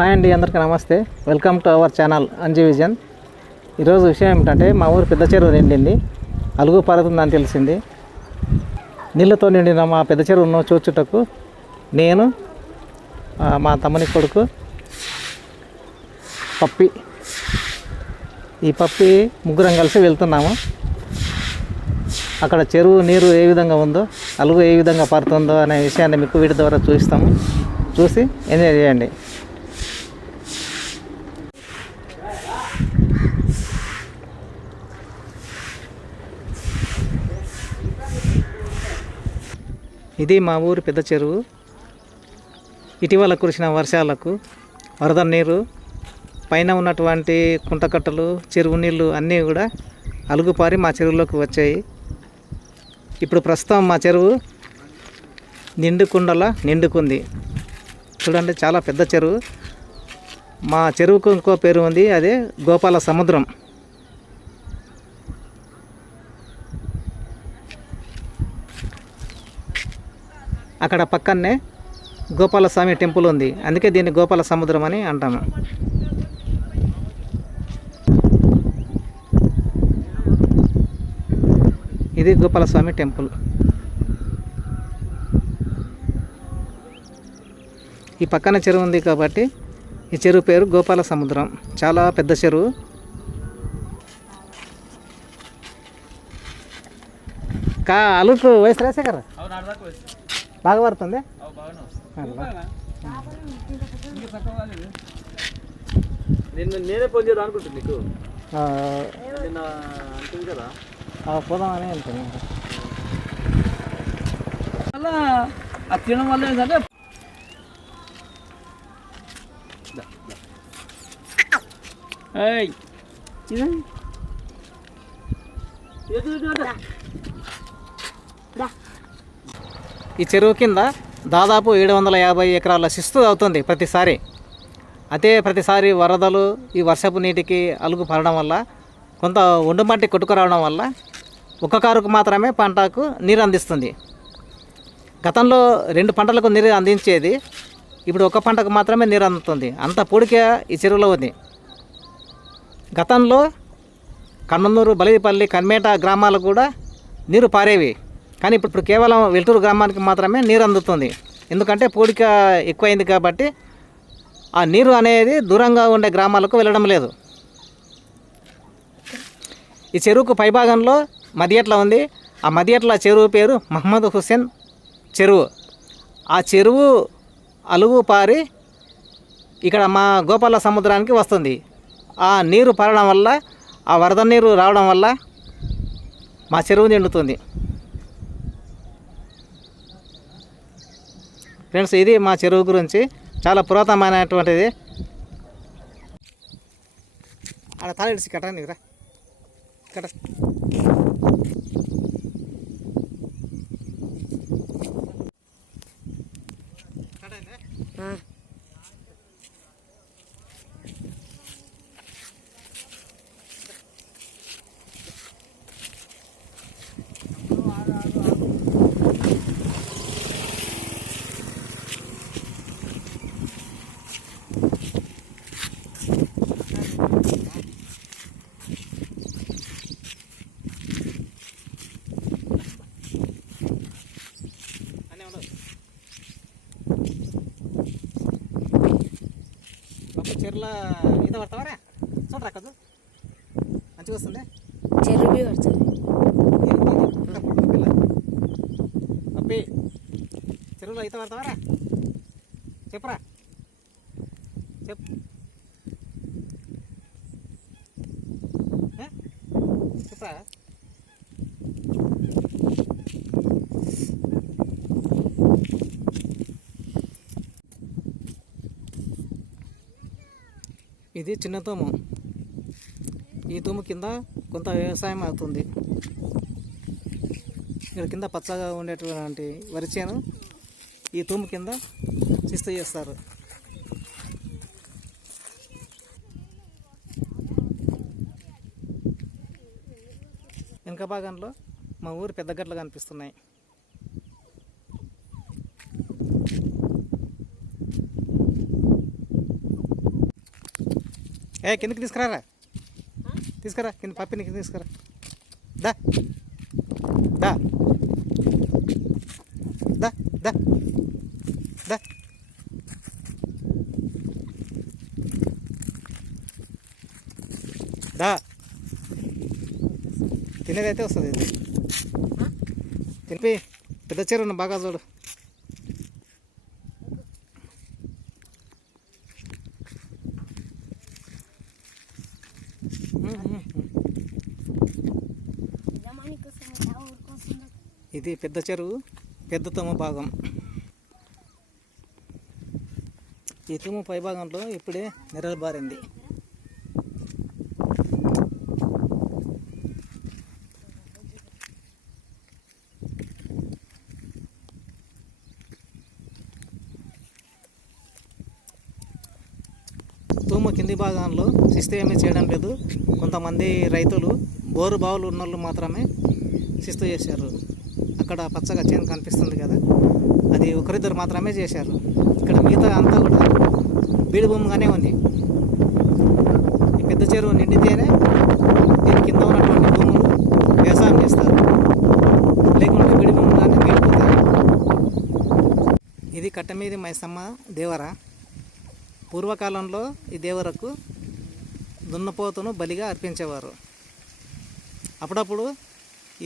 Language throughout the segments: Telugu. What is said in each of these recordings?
హాయ్ అండి అందరికీ నమస్తే. Welcome to our channel Anji vision ఈరోజు విషయం ఏమిటంటే మా ఊరు పెద్ద చెరువు నిండింది. అలుగు పారుతుందని తెలిసింది. నీళ్ళతో నిండిన మా పెద్ద చెరువును చూచుటకు నేను మా తమ్ముని కొడుకు పప్పి ఈ పప్పి ముగ్గురం కలిసి వెళ్తున్నాము. అక్కడ చెరువు నీరు ఏ విధంగా ఉందో అలుగు ఏ విధంగా పారుతుందో అనే విషయాన్ని మీకు వీటి ద్వారా చూపిస్తాము. చూసి ఎంజాయ్ చేయండి. ఇది మా ఊరి పెద్ద చెరువు. ఇటీవల కురిసిన వర్షాలకు వరద నీరు పైన ఉన్నటువంటి కుంటకట్టలు చెరువు నీళ్ళు అన్నీ కూడా అలుగుపారి మా చెరువులోకి వచ్చాయి. ఇప్పుడు ప్రస్తుతం మా చెరువు నిండుకుండలా నిండుకుంది. చూడండి చాలా పెద్ద చెరువు. మా చెరువుకు ఇంకో పేరు ఉంది అదే గోపాల సముద్రం. అక్కడ పక్కనే గోపాలస్వామి టెంపుల్ ఉంది. అందుకే దీన్ని గోపాల సముద్రం అని అంటాము. ఇది గోపాలస్వామి టెంపుల్. ఈ పక్కన చెరువు ఉంది కాబట్టి ఈ చెరువు పేరు గోపాల సముద్రం. చాలా పెద్ద చెరువు. కా అలుకు వయసు రాసే కదా బాగా పడుతుంది? నిన్న నేనే ఫోన్ చేద్దాం అనుకుంటుంది నీకు. ఆ, నిన్న అంటుంది కదా. ఆ, పోదామని వెళ్తాను అలా ఆ తినడం వల్ల ఏంటంటే ఏయ్ ఇది ఈ చెరువు కింద దాదాపు ఏడు వందల యాభై ఎకరాల శిస్తు అవుతుంది ప్రతిసారి. అదే ప్రతిసారి వరదలు ఈ వర్షపు నీటికి అలుగు పడడం వల్ల కొంత ఒండుమట్టి కొట్టుకురావడం వల్ల ఒక్క కారుకు మాత్రమే పంటకు నీరు అందిస్తుంది. గతంలో రెండు పంటలకు నీరు అందించేది ఇప్పుడు ఒక పంటకు మాత్రమే నీరు అందుతుంది. అంత పొడిక ఈ చెరువులో ఉంది. గతంలో కన్ననూరు బలిపల్లి కన్మేట గ్రామాలకు కూడా నీరు పారేవి. కానీ ఇప్పుడు ఇప్పుడు కేవలం వెల్టూరు గ్రామానికి మాత్రమే నీరు అందుతుంది. ఎందుకంటే పూడిక ఎక్కువైంది కాబట్టి ఆ నీరు అనేది దూరంగా ఉండే గ్రామాలకు వెళ్ళడం లేదు. ఈ చెరువుకు పైభాగంలో మదియట్ల ఉంది. ఆ మదియట్ల చెరువు పేరు మహమ్మద్ హుస్సేన్ చెరువు. ఆ చెరువు అలుగు పారి ఇక్కడ మా గోపాల సముద్రానికి వస్తుంది. ఆ నీరు పారడం వల్ల ఆ వరద నీరు రావడం వల్ల మా చెరువు నిండుతుంది. ఫ్రెండ్స్ ఇది మా చెరువు గురించి చాలా పురాతనమైనటువంటిది. ఆడ ఇడిచి కట్టండి కదా కట్ట అన్నీ ఉండదు పప్పు చెర్ల ఈత పడతావారా? చూడరా కదు మంచిగా వస్తుంది? పడుతుంది. పప్పి చెరువులో ఈత పడతావారా? చెప్పురా. చెప్పు? చెప్పురా. ఇది చిన్న తోము. ఈ తూము కింద కొంత వ్యవసాయం అవుతుంది. ఇక్కడ కింద పచ్చగా ఉండేటువంటి వరి చేను ఈ తూము కింద చిస్తు చేస్తారు. వెనక భాగంలో మా ఊరు పెద్ద గట్లు కనిపిస్తున్నాయి ఏ కిందకి తీసుకురారా? తీసుకురా కింద పప్పిని కింద తీసుకురా. దా. దా. దా దా. దా. దా. తినేదైతే వస్తుంది తినిపి. పెద్ద చెరువు బాగా చూడు. ఇది పెద్ద చెరువు పెద్ద తుమ్మ భాగం. ఈ తుమ్మ పై భాగంలో ఇప్పుడే నిరలబారింది కింది భాగంలో శిస్తు ఏమీ చేయడం లేదు. కొంతమంది రైతులు బోరు బావులు ఉన్నోళ్ళు మాత్రమే శిస్తు చేశారు. అక్కడ పచ్చగా చేను కనిపిస్తుంది కదా అది ఒకరిద్దరు మాత్రమే చేశారు. ఇక్కడ మిగతా అంతా కూడా బీడు భూమిగానే ఉంది. ఈ పెద్ద చెరువు నిండితేనే దీని కింద ఉన్నటువంటి భూములు వ్యవసాయం చేస్తారు. లేకుంటే బీడు భూమిగానే మిగిలిపోతాయి ఇది కట్టమీది మైసమ్మ దేవర. పూర్వకాలంలో ఈ దేవరకు దున్నపోతును బలిగా అర్పించేవారు. అప్పుడప్పుడు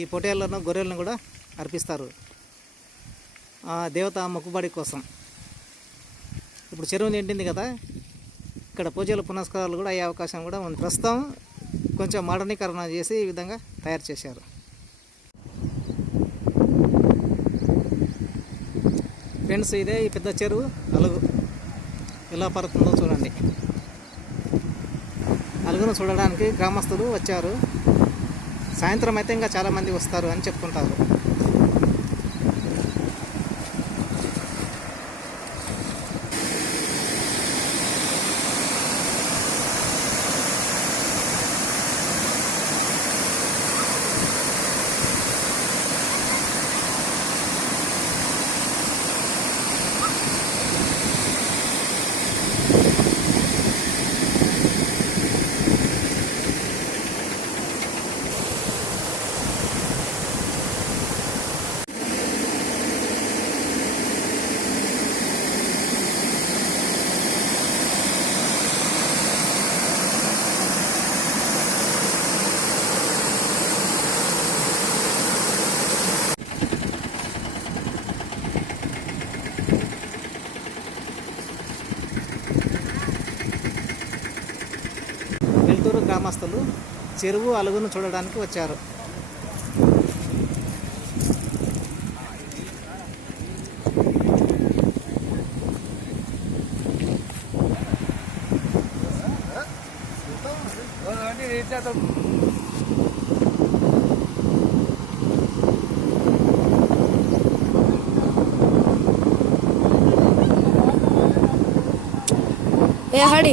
ఈ పొటేళ్ళను గొర్రెలను కూడా అర్పిస్తారు. ఆ దేవత మొక్కుబడి కోసం. ఇప్పుడు చెరువు నిండింది కదా ఇక్కడ పూజలు పునస్కారాలు కూడా అయ్యే అవకాశం కూడా ఉంది. ప్రస్తుతం కొంచెం మోడర్నీకరణ చేసి ఈ విధంగా తయారు చేశారు. ఫ్రెండ్స్ ఇదే ఈ పెద్ద చెరువు అలుగు. ఎలా పడుతుందో చూడండి. అలుగును చూడడానికి గ్రామస్తులు వచ్చారు. సాయంత్రం అయితే ఇంకా చాలామంది వస్తారు అని చెప్తుంటారు పలువురు గ్రామస్తులు చెరువు అలుగును చూడడానికి వచ్చారు. ఏ హడి.